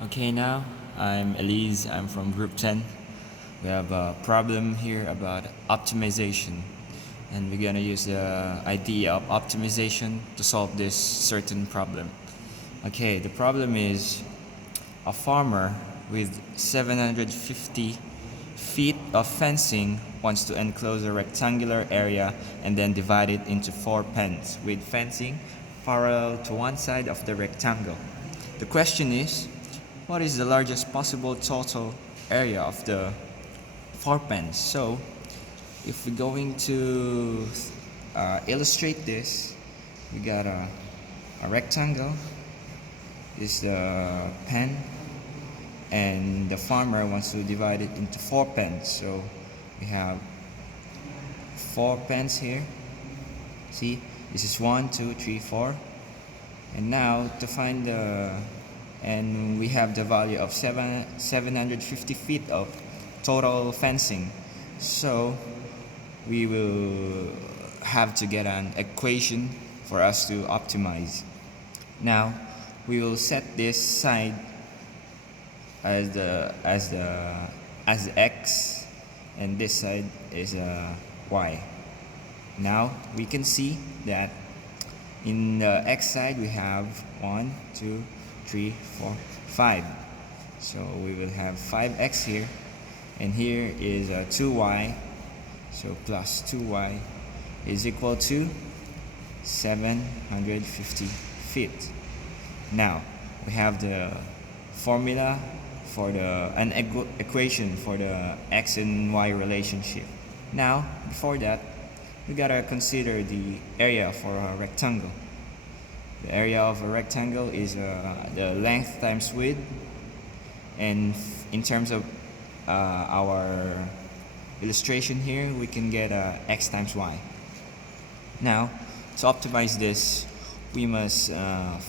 Okay, now I'm Eliz. I'm from Group 10. We have a problem here about optimization, and we're gonna use the idea of optimization to solve this certain problem. Okay, the problem is a farmer with 750 feet of fencing wants to enclose a rectangular area and then divide it into 4 pens with fencing parallel to one side of the rectangle. The question is, what is the largest possible total area of the 4 pens? So, if we're going to illustrate this, we got a rectangle is the pen, and the farmer wants to divide it into 4 pens. So we have 4 pens here. See, this is 1, 2, 3, 4. And now to find and we have the value of 750 feet of total fencing. So we will have to get an equation for us to optimize. Now we will set this side as x, and this side is y. Now we can see that in the x side we have 1, 2, 3, 4, 5. So we will have 5x here, and here is 2y. So plus 2y is equal to 750 feet. Now we have the formula for an equation for the x and y relationship. Now before that, we gotta consider the area for a rectangle. The area of a rectangle is the length times width, and in terms of our illustration here, we can get x times y. Now to optimize this, we must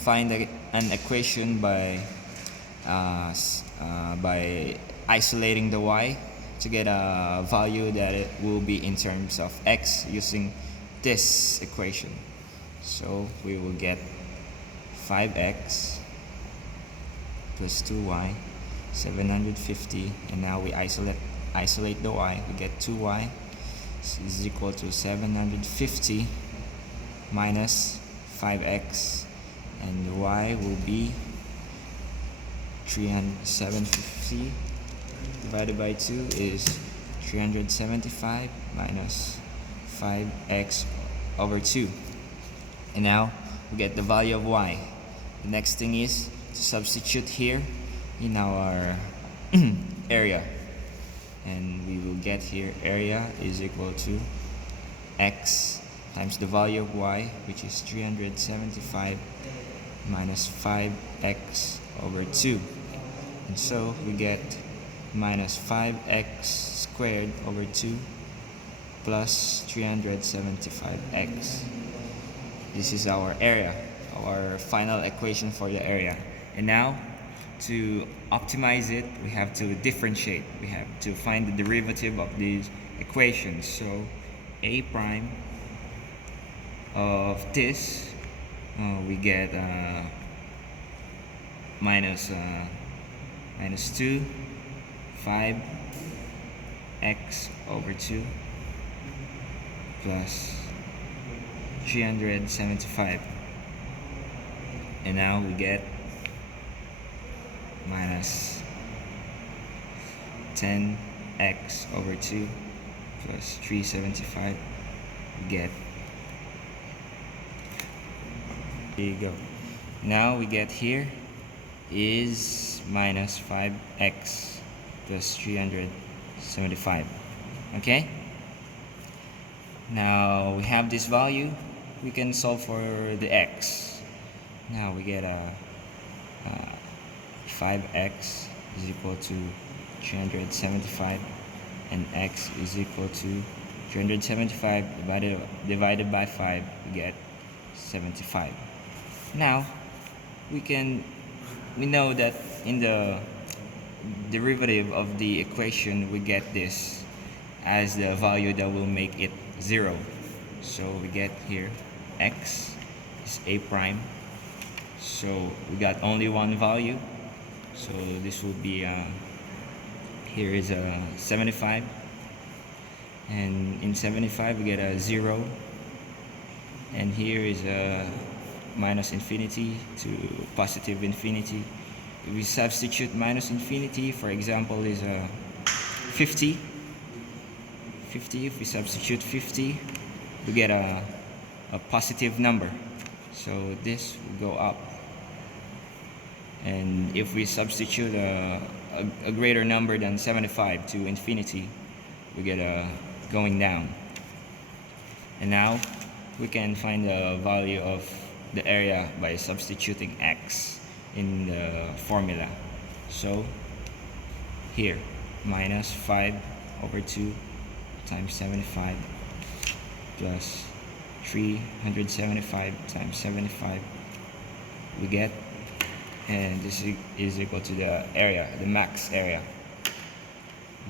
find an equation by isolating the y to get a value that it will be in terms of x using this equation. So we will get 5x plus 2y, 750, and now we isolate the y. We get 2y is equal to 750 minus 5x, and the y will be 750 divided by 2 is 375 minus 5x over 2. And now we get the value of y. The next thing is to substitute here in our area, and we will get here area is equal to x times the value of y, which is 375 minus 5x over 2. And so we get minus 5x squared over 2 plus 375x. This is our area, our final equation for the area. And now to optimize it, we have to differentiate. We have to find the derivative of these equations. So a prime of this, we get minus 2, 5x over 2 plus 375, and now we get minus 10x over 2 plus 375. We get, here you go. Now we get here is minus 5x plus 375. Okay, now we have this value. We can solve for the x. Now we get 5x is equal to 375, and x is equal to 375 divided by 5. We get 75. Now we know that in the derivative of the equation we get this as the value that will make it 0. So we get here x is a prime, so we got only one value, So this would be here is a 75, and in 75 we get a 0, and here is a minus infinity to positive infinity. If we substitute minus infinity, for example, is a 50. If we substitute 50, we get a positive number, so this will go up. And if we substitute a greater number than 75 to infinity, we get a going down. And now we can find the value of the area by substituting x in the formula. So here, minus 5 over 2 times 75 plus 375 times 75 we get, and this is equal to the area, the max area.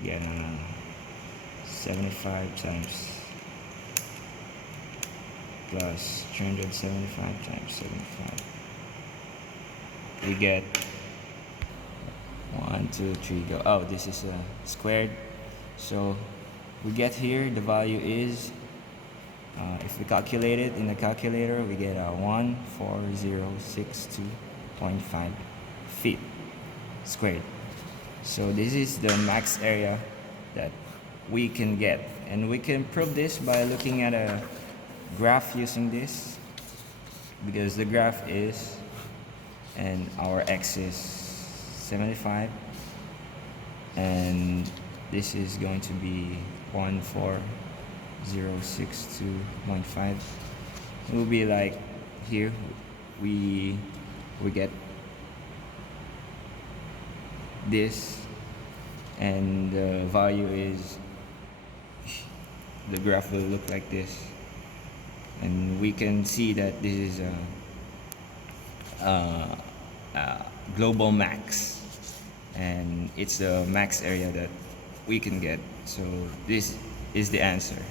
Again, 75 times plus 375 times 75. We get 1, 2, 3, go. Oh, this is squared. So we get here the value is, if we calculate it in the calculator, we get 14062.5 feet squared. So this is the max area that we can get, and we can prove this by looking at a graph using this, because the graph is, and our x is 75, and this is going to be 14062.5. It will be like here we get this, and the value is, the graph will look like this, and we can see that this is a global max, and it's the max area that we can get. So this is the answer.